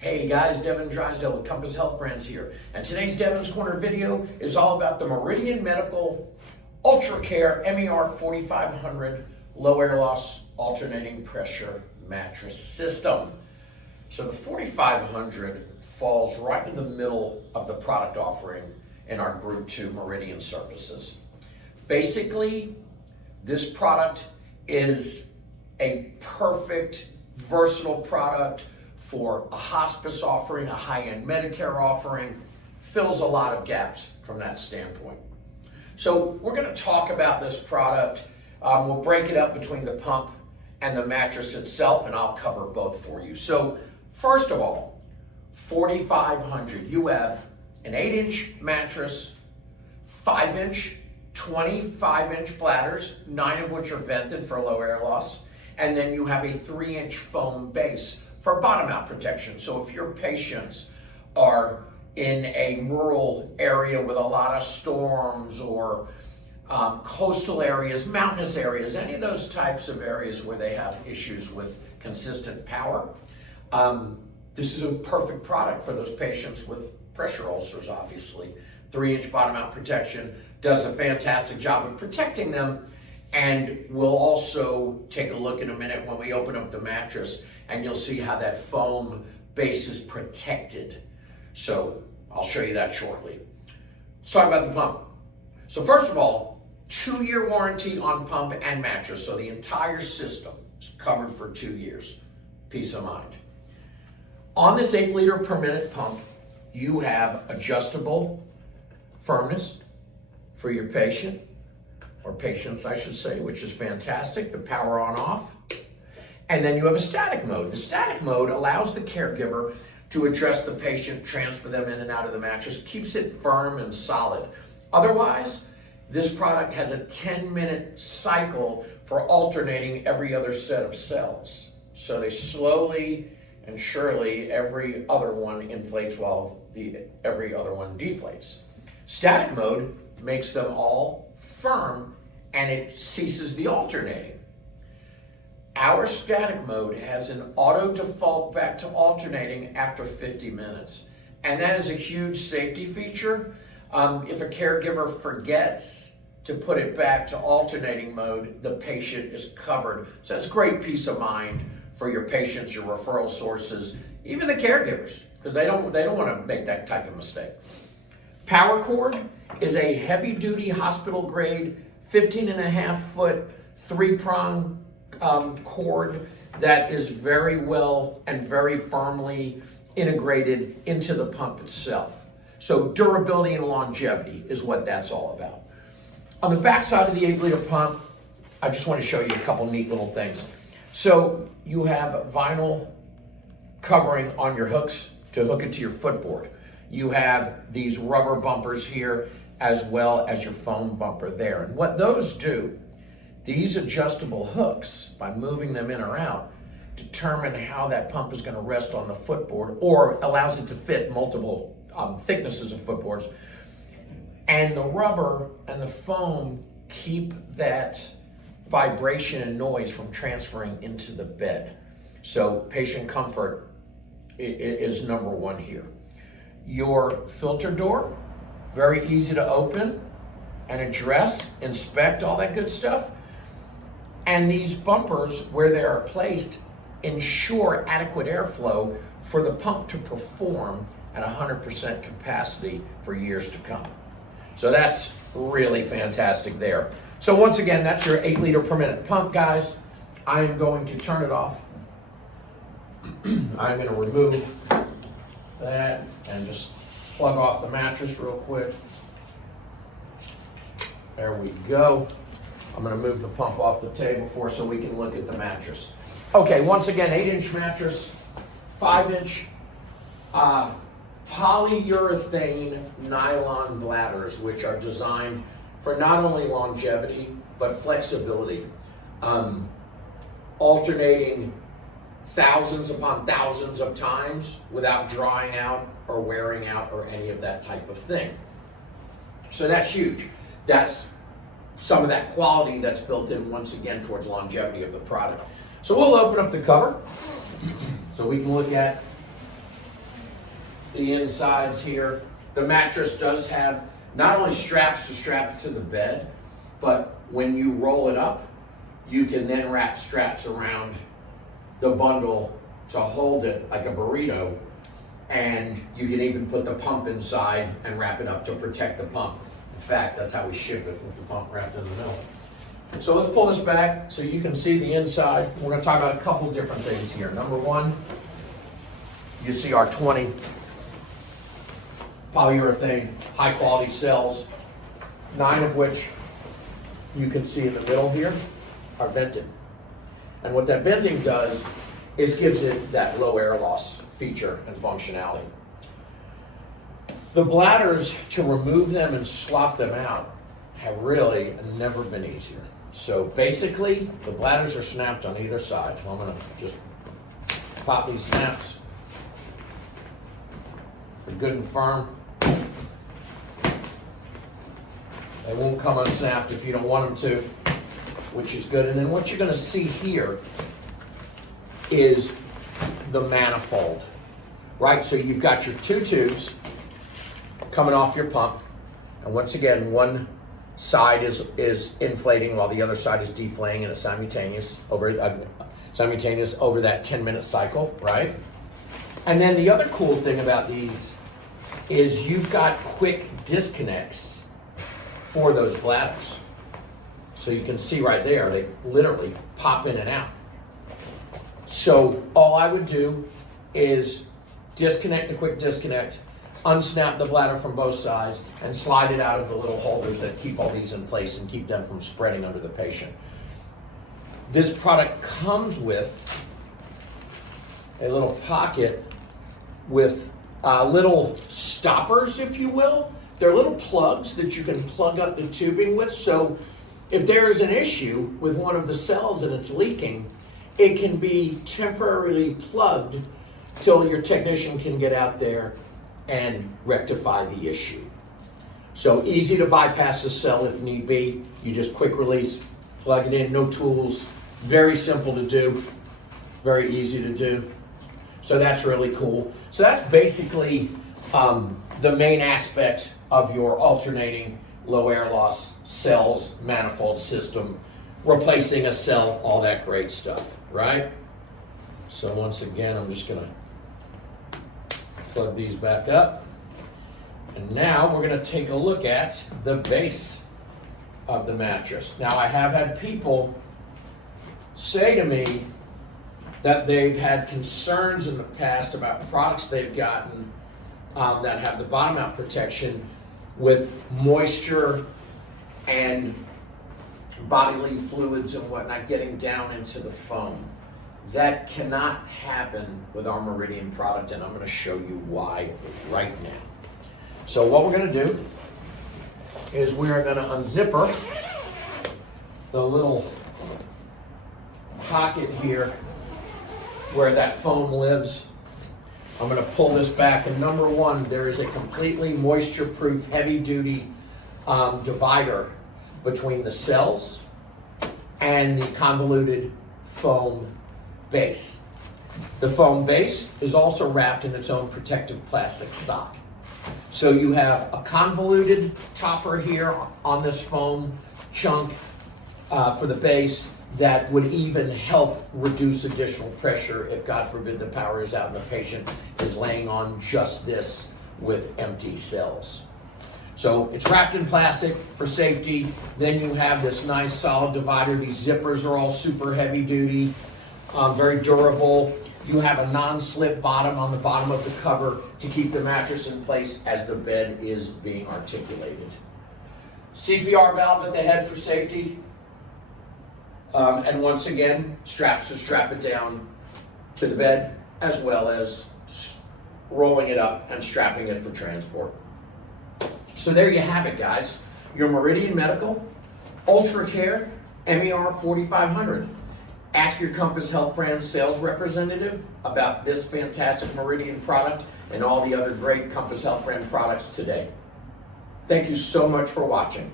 Hey guys, Devin Drysdale with Compass Health Brands here. And today's Devin's Corner video is all about the Meridian Medical Ultra Care MER 4500 low air loss alternating pressure mattress system. So the 4500 falls right in the middle of the product offering in our Group 2 Meridian surfaces. Basically, this product is a perfect, versatile product for a hospice offering, a high-end Medicare offering, fills a lot of gaps from that standpoint. So we're going to talk about this product. We'll break it up between the pump and the mattress itself, and I'll cover both for you. So first of all, 4500, you have an 8-inch mattress, 5-inch, 25-inch bladders, 9 of which are vented for low air loss, and then you have a 3-inch foam base for bottom out protection. So if your patients are in a rural area with a lot of storms or coastal areas, mountainous areas, any of those types of areas where they have issues with consistent power, this is a perfect product for those patients with pressure ulcers, obviously. 3-inch bottom out protection does a fantastic job of protecting them. And we'll also take a look in a minute when we open up the mattress, and you'll see how that foam base is protected. So I'll show you that shortly. Let's talk about the pump. So first of all, 2-year warranty on pump and mattress. So the entire system is covered for 2 years. Peace of mind. On this 8 liter per minute pump, you have adjustable firmness for your patient, or patients I should say, which is fantastic, the power on off. And then you have a static mode. The static mode allows the caregiver to address the patient, transfer them in and out of the mattress, keeps it firm and solid. Otherwise, this product has a 10-minute cycle for alternating every other set of cells. So they slowly and surely, every other one inflates while every other one deflates. Static mode makes them all firm and it ceases the alternating. Our static mode has an auto default back to alternating after 50 minutes. And that is a huge safety feature. If a caregiver forgets to put it back to alternating mode, the patient is covered. So that's great peace of mind for your patients, your referral sources, even the caregivers, because they don't want to make that type of mistake. Power cord is a heavy duty hospital grade 15.5-foot 3-prong cord that is very well and very firmly integrated into the pump itself. So durability and longevity is what that's all about. On the back side of the 8 liter pump, I just want to show you a couple neat little things. So you have vinyl covering on your hooks to hook it to your footboard. You have these rubber bumpers here as well as your foam bumper there. And what those do, these adjustable hooks, by moving them in or out, determine how that pump is going to rest on the footboard, or allows it to fit multiple thicknesses of footboards. And the rubber and the foam keep that vibration and noise from transferring into the bed. So patient comfort is number one here. Your filter door, very easy to open and address, inspect, all that good stuff. And these bumpers, where they are placed, ensure adequate airflow for the pump to perform at 100% capacity for years to come. So that's really fantastic there. So once again, that's your 8 liter per minute pump, guys. I am going to turn it off. I'm going to remove that and just plug off the mattress real quick. There we go. I'm going to move the pump off the table so we can look at the mattress. Okay, once again, 8-inch mattress, 5-inch polyurethane nylon bladders, which are designed for not only longevity, but flexibility. Alternating thousands upon thousands of times without drying out or wearing out or any of that type of thing. So that's huge. That's some of that quality that's built in once again towards longevity of the product. So we'll open up the cover so we can look at the insides here. The mattress does have not only straps to strap it to the bed, but when you roll it up, you can then wrap straps around the bundle to hold it like a burrito, and you can even put the pump inside and wrap it up to protect the pump. In fact, that's how we ship it, with the pump wrapped in the middle. So let's pull this back so you can see the inside. We're going to talk about a couple different things here. Number one, you see our 20 polyurethane high quality cells, 9 of which you can see in the middle here are vented. And what that venting does is gives it that low air loss feature and functionality. The bladders, to remove them and swap them out, have really never been easier. So basically, the bladders are snapped on either side. So I'm going to just pop these snaps. They're good and firm. They won't come unsnapped if you don't want them to, which is good. And then what you're going to see here is the manifold, right? So you've got your 2 tubes coming off your pump, and once again, one side is inflating while the other side is deflating, and it's simultaneous over that 10-minute cycle, right? And then the other cool thing about these is you've got quick disconnects for those bladders. So you can see right there, they literally pop in and out. So all I would do is disconnect the quick disconnect, unsnap the bladder from both sides, and slide it out of the little holders that keep all these in place and keep them from spreading under the patient. This product comes with a little pocket with little stoppers, if you will. They're little plugs that you can plug up the tubing with. So if there is an issue with one of the cells and it's leaking, it can be temporarily plugged till your technician can get out there and rectify the issue. So easy to bypass the cell if need be. You just quick release, plug it in, no tools, very simple to do, very easy to do. So that's really cool. So that's basically the main aspect of your alternating low air loss cells manifold system, replacing a cell, all that great stuff, right? So once again, I'm just gonna plug these back up. And now we're gonna take a look at the base of the mattress. Now I have had people say to me that they've had concerns in the past about products they've gotten that have the bottom out protection with moisture and bodily fluids and whatnot getting down into the foam. That cannot happen with our Meridian product, and I'm going to show you why right now. So what we're going to do is we are going to unzipper the little pocket here where that foam lives. I'm going to pull this back, and number one, there is a completely moisture-proof, heavy-duty divider between the cells and the convoluted foam base. The foam base is also wrapped in its own protective plastic sock. So you have a convoluted topper here on this foam chunk for the base that would even help reduce additional pressure if, God forbid, the power is out and the patient is laying on just this with empty cells. So it's wrapped in plastic for safety. Then you have this nice solid divider. These zippers are all super heavy duty, very durable. You have a non-slip bottom on the bottom of the cover to keep the mattress in place as the bed is being articulated. CPR valve at the head for safety. And once again, straps to strap it down to the bed, as well as rolling it up and strapping it for transport. So there you have it, guys. Your Meridian Medical Ultra Care MER 4500. Ask your Compass Health brand sales representative about this fantastic Meridian product and all the other great Compass Health brand products today. Thank you so much for watching.